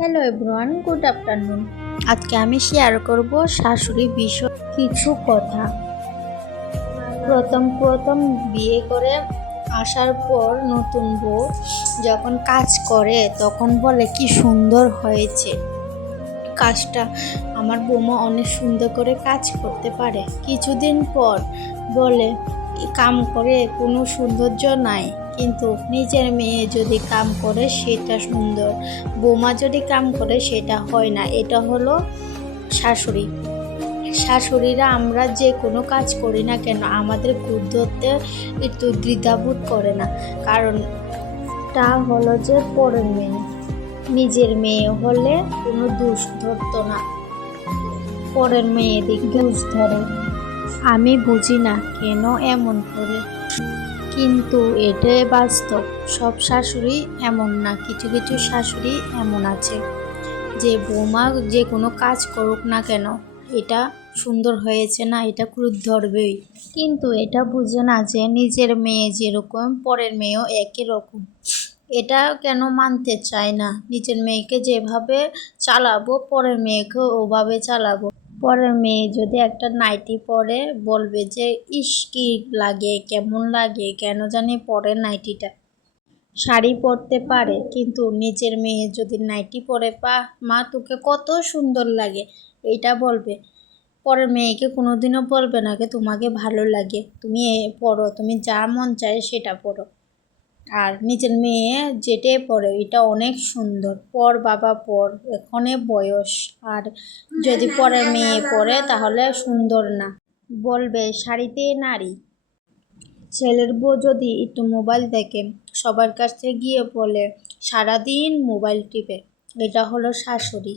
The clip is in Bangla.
Hello everyone, good afternoon. আজকে আমি শেয়ার করব শাশুড়ি বিষয় কিছু কথা। প্রথম প্রথম বিয়ে করে আসার পর নতুন বউ যখন কাজ করে তখন বলে কি সুন্দর হয়েছে কাজটা, আমার বৌমা অনেক সুন্দর করে কাজ করতে পারে। কিছুদিন পর বলে কাম করে কোনো সৌন্দর্য নাই, কিন্তু নিজের মেয়ে যদি কাম করে সেটা সুন্দর, বৌমা যদি কাম করে সেটা হয় না। এটা হলো শাশুড়ি। শাশুড়িরা আমরা যে কোনো কাজ করি না কেন আমাদের গুণ ধরতে একটু দ্বিধাবোধ করে না, কারণ তা হলো যে পরের মেয়ে, নিজের মেয়ে হলে কোনো দোষ ধরতো না, পরের মেয়েদের দোষ ধরে। আমি বুঝি না কেন এমন করে, কিন্তু এটাই বাস্তব। সব শাশুড়ি এমন না, কিছু কিছু শাশুড়ি এমন আছে যে বৌমা যে কোনো কাজ করুক না কেন এটা সুন্দর হয়েছে না এটা ক্রোধ ধরবেই, কিন্তু এটা বুঝে না যে নিজের মেয়ে যেরকম পরের মেয়েও একই রকম। এটা কেন মানতে চায় না, নিজের মেয়েকে যেভাবে চালাবো পরের মেয়েকেও ওভাবে চালাবো। পরের মেয়ে যদি একটা নাইটি পরে বলবে যে ইস কি লাগে, কেমন লাগে, কেন জানি পরে নাইটিটা। শাড়ি পরতে পারে কিন্তু নিজের মেয়ে যদি নাইটি পরে, মা তোকে কত সুন্দর লাগে এইটা বলবে। পরের মেয়েকে কোনোদিনও বলবে না যে তোমাকে ভালো লাগে, তুমি পরো, তুমি যা মন চায় সেটা পরো। আর নিজের মেয়ে যেটাই পরে এটা অনেক সুন্দর, পর বাবা পর, এখনে বয়স। আর যদি পরের মেয়ে পরে তাহলে সুন্দর না, বলবে শাড়িতে নারী। ছেলের বউ যদি একটু মোবাইল দেখে সবার কাছে গিয়ে বলে সারাদিন মোবাইল টিপে, এটা হলো শাশুড়ি।